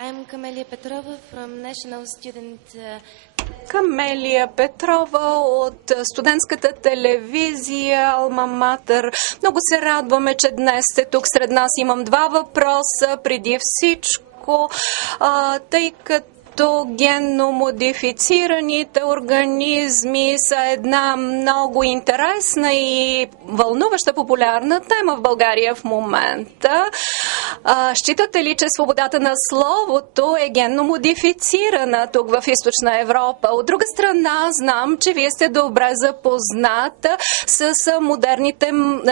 I'm Камелия Петрова from National Student. Камелия Петрова от студентската телевизия Алма Матер. Много се радваме, че днес сте тук сред нас. Имам два въпроса преди всичко, тъй като генно модифицираните организми са една много интересна и вълнуваща популярна тема в България в момента. Считате ли, че свободата на словото е генно модифицирана тук в Източна Европа? От друга страна, знам, че вие сте добре запозната с модерните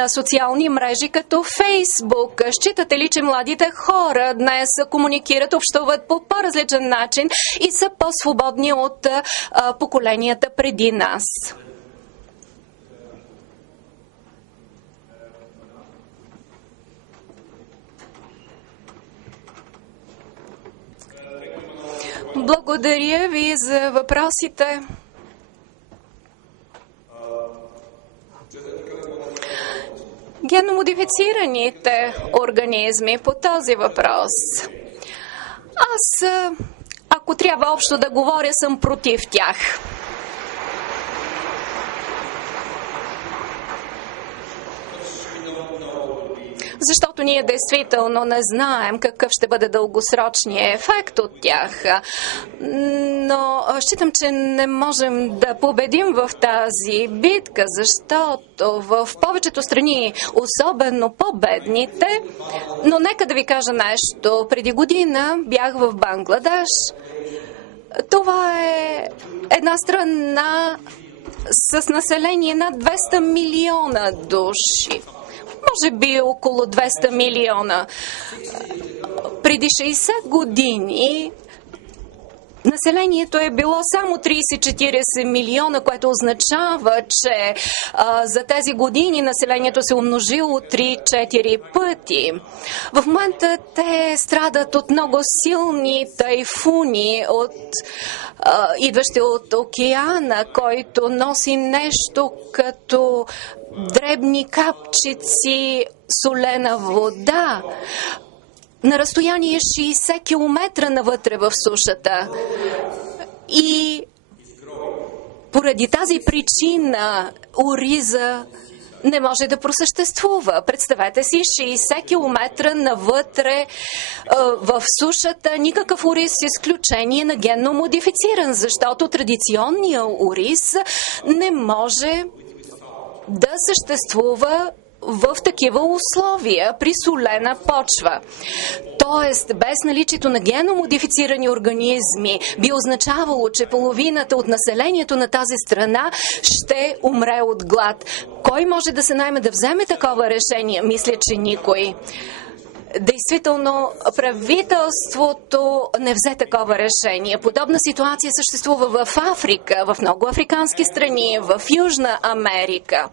социални мрежи като Фейсбук. Считате ли, че младите хора днес комуникират, общуват по по-различен начин и са по-свободни от поколенията преди нас? Благодаря ви за въпросите. Геномодифицираните организми, по този въпрос. Аз, ако трябва общо да говоря, съм против тях. Защото ние действително не знаем какъв ще бъде дългосрочният ефект от тях. Но считам, че не можем да победим в тази битка, защото в повечето страни, особено по-бедните, но нека да ви кажа нещо. Преди година бях в Бангладеш. Това е една страна с население над 200 милиона души. Може би около 200 милиона. Преди 60 години населението е било само 30-40 милиона, което означава, че за тези години населението се умножило 3-4 пъти. В момента те страдат от много силни тайфуни, идващи от океана, който носи нещо като дребни капчици солена вода на разстояние 60 км навътре в сушата. И поради тази причина ориза не може да просъществува. Представете си, 60 км навътре в сушата, никакъв ориз с изключение на генно модифициран, защото традиционният ориз не може да съществува в такива условия при солена почва. Тоест, без наличието на геномодифицирани организми би означавало, че половината от населението на тази страна ще умре от глад. Кой може да се наеме да вземе такова решение? Мисля, че никой. Действително, правителството не взе такова решение. Подобна ситуация съществува в Африка, в много африкански страни, в Южна Америка.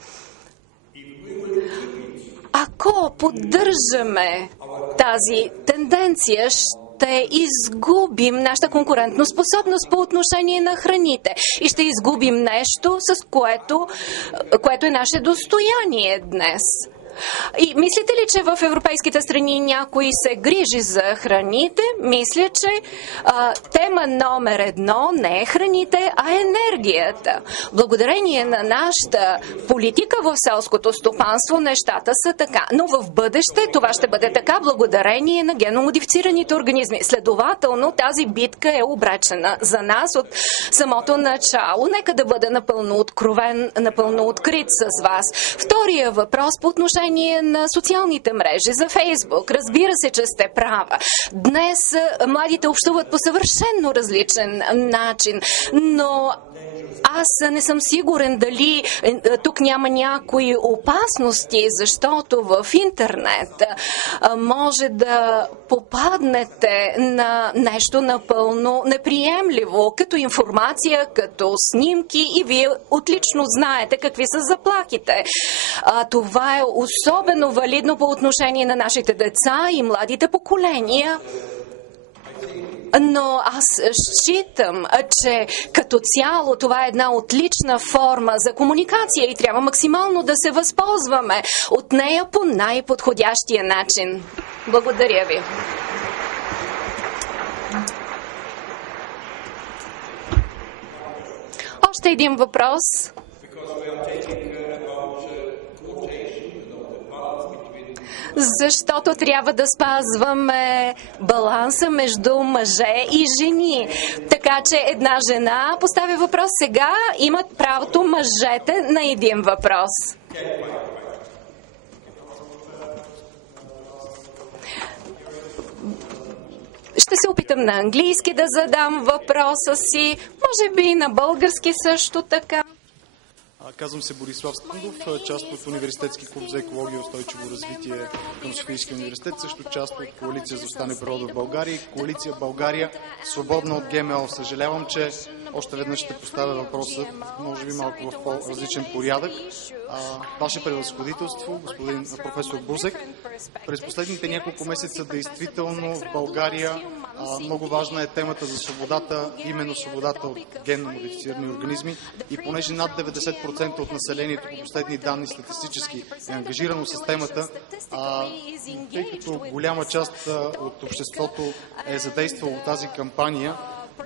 Ако поддържаме тази тенденция, ще изгубим нашата конкурентоспособност по отношение на храните и ще изгубим нещо, с което е наше достояние днес. И мислите ли, че в европейските страни някой се грижи за храните? Мисля, че тема номер 1 не е храните, а енергията. Благодарение на нашата политика в селското стопанство нещата са така. Но в бъдеще това ще бъде така благодарение на геномодифицираните организми. Следователно, тази битка е обречена за нас от самото начало. Нека да бъда напълно откровен, напълно открит с вас. Втория въпрос по отношение на социалните мрежи за Фейсбук. Разбира се, че сте права. Днес младите общуват по съвършенно различен начин, но аз не съм сигурен дали тук няма някои опасности, защото в интернет може да попаднете на нещо напълно неприемливо, като информация, като снимки и вие отлично знаете какви са заплахите. Това е особено валидно по отношение на нашите деца и младите поколения. Но аз считам, че като цяло това е една отлична форма за комуникация и трябва максимално да се възползваме от нея по най-подходящия начин. Благодаря ви. Още един въпрос. Защото трябва да спазваме баланса между мъже и жени. Така че една жена поставя въпрос, сега имат правото мъжете на един въпрос. Ще се опитам на английски да задам въпроса си, може би и на български също така. Казвам се Борислав Стандов, част от Университетски клуб за екология и устойчиво развитие към Софийския университет, също част от Коалиция за остане природа в България и Коалиция България свободна от ГМО. Съжалявам, че още веднъж ще поставя въпроса, може би малко в по-различен порядък. Ваше превъзходителство, господин професор Бузек, през последните няколко месеца действително в България много важна е темата за свободата, именно свободата от генно модифицирани организми, и понеже над 90% от населението по последни данни статистически е ангажирано с темата, тъй като голяма част от обществото е задействало тази кампания,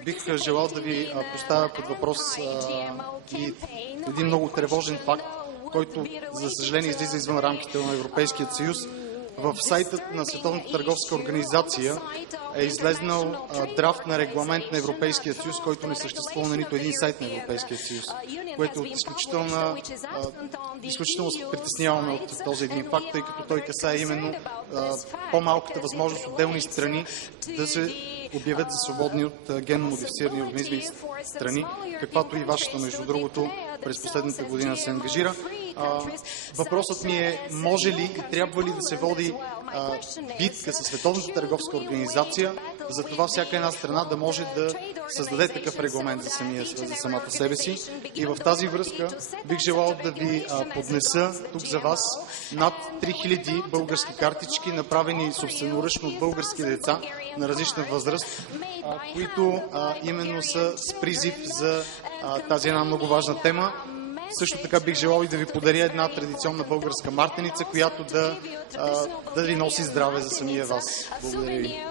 бих желал да ви поставя под въпрос и един много тревожен факт, който, за съжаление, излиза извън рамките на Европейския съюз. В сайта на Световната търговска организация е излезнал драфт на регламент на Европейския съюз, който не съществува на нито един сайт на Европейския съюз, което изключително се притесняваме от този един факт, тъй като той касае именно по-малката възможност отделни страни да се обявят за свободни от генно модифицирани организми страни, каквато и вашата, между другото, през последната година се ангажира. Въпросът ми е, може ли и трябва ли да се води битка със Световната търговска организация, за това всяка една страна да може да създаде такъв регламент за самата себе си. И в тази връзка бих желал да ви поднеса тук за вас над 3000 български картички, направени собственоръчно от български деца на различна възраст, които именно са с призив за тази една много важна тема. Също така бих желал и да ви подаря една традиционна българска мартеница, която да ви носи здраве за самия вас. Благодаря ви.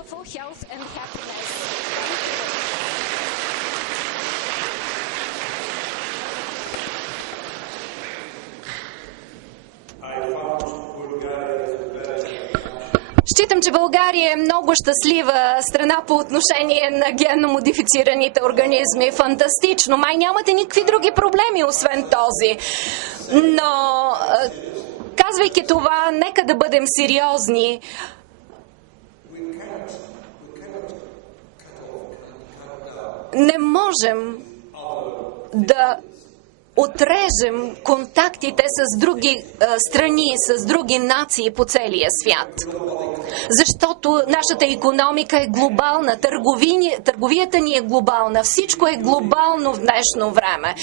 Считам, че България е много щастлива страна по отношение на генно модифицираните организми. Фантастично! Май нямате никакви други проблеми, освен този. Но, казвайки това, нека да бъдем сериозни. Не можем да отрежем контактите с други страни, с други нации по целия свят. Защото нашата икономика е глобална, търговията ни е глобална, всичко е глобално в днешно време.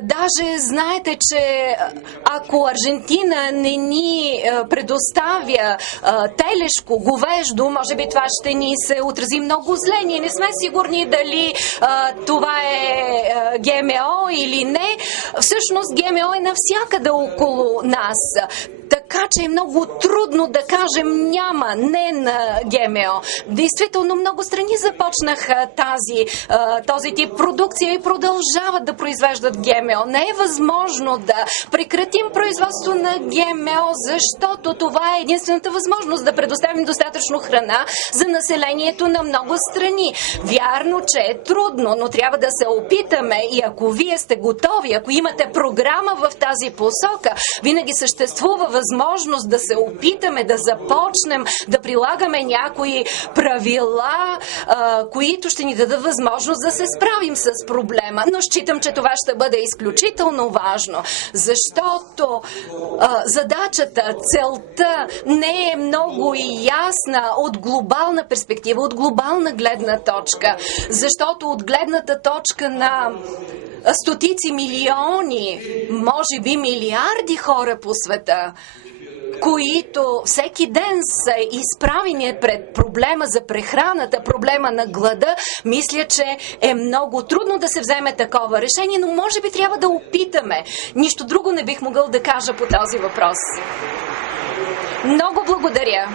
Даже знаете, че ако Аржентина не ни предоставя телешко, говеждо, може би това ще ни се отрази много зле. Ние не сме сигурни дали това е ГМО или не. Всъщност ГМО е навсякъде около нас. Така че е много трудно да кажем няма, не на ГМО. Действително много страни започнаха този тип продукция и продължават да произвеждат ГМО. Не е възможно да прекратим производство на ГМО, защото това е единствената възможност да предоставим достатъчно храна за населението на много страни. Вярно, че е трудно, но трябва да се опитаме и ако вие сте готови, ако имате програма в тази посока, винаги съществува възможност да се опитаме да започнем да прилагаме някои правила, които ще ни дадат възможност да се справим с проблема. Но считам, че това ще бъде изключително важно, защото задачата, целта не е много и ясна от глобална перспектива, от глобална гледна точка, защото от гледната точка на стотици милиони, може би милиарди хора по света, които всеки ден са изправени пред проблема за прехраната, проблема на глада, мисля, че е много трудно да се вземе такова решение, но може би трябва да опитаме. Нищо друго не бих могъл да кажа по този въпрос. Много благодаря.